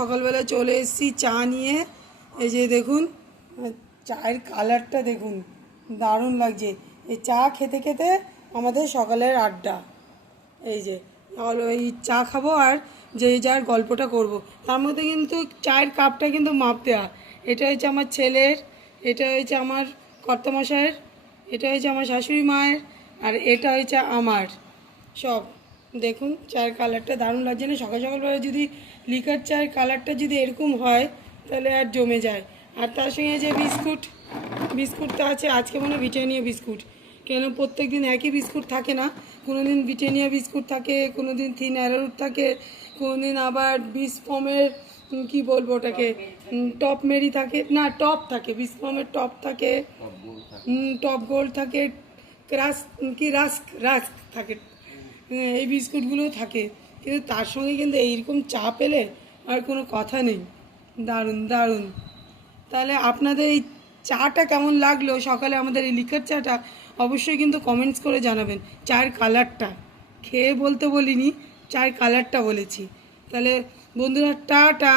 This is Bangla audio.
সকালবেলা চলে এসেছি চা নিয়ে। এই যে দেখুন, চায়ের কালারটা দেখুন, দারুণ লাগছে। এই চা খেতে খেতে আমাদের সকালের আড্ডা। এই যে ওই চা খাব আর যে যার গল্পটা করব। তার মধ্যে কিন্তু চায়ের কাপটা কিন্তু মাপ দেওয়া এটা হচ্ছে আমার ছেলের, এটা হয়েছে আমার কর্তামশাইয়ের, এটা হয়েছে আমার শাশুড়ি মায়ের, আর এটা হচ্ছে আমার। সব। দেখুন চায়ের কালারটা দারুণ লাগছে না? সকাল সকালবেলা যদি লিকার চায়ের কালারটা যদি এরকম হয় তাহলে আর জমে যায়। আর তার সঙ্গে যে বিস্কুট বিস্কুটটা আছে আজকে মনে হয় ব্রিটানিয়া বিস্কুট। কেন প্রত্যেক দিন একই বিস্কুট থাকে না? কোনো দিন ব্রিটানিয়া বিস্কুট থাকে কোনো দিন থিন অ্যারোরুট থাকে কোনো দিন আবার বিস ফর্মের কি বলব ওটাকে? টপ মেরি থাকে। না টপ থাকে বিস ফর্মের টপ থাকে। টপ গোল্ড থাকে। ক্রাস কি রাস্ক রাস্ক থাকে। এই বিস্কুটগুলো থাকে। কিন্তু তার সঙ্গে কিন্তু এইরকম চা পেলে আর কোনো কথা নেই। দারুণ দারুণ। তাহলে আপনাদের এই চাটা কেমন লাগল? সকালে আমাদের এই লিকার চাটা অবশ্যই কিন্তু কমেন্টস করে জানাবেন। চায়ের কালারটা খেয়ে বলতে বলিনি চায়ের কালারটা বলেছি। তাহলে বন্ধুরা, টাটা!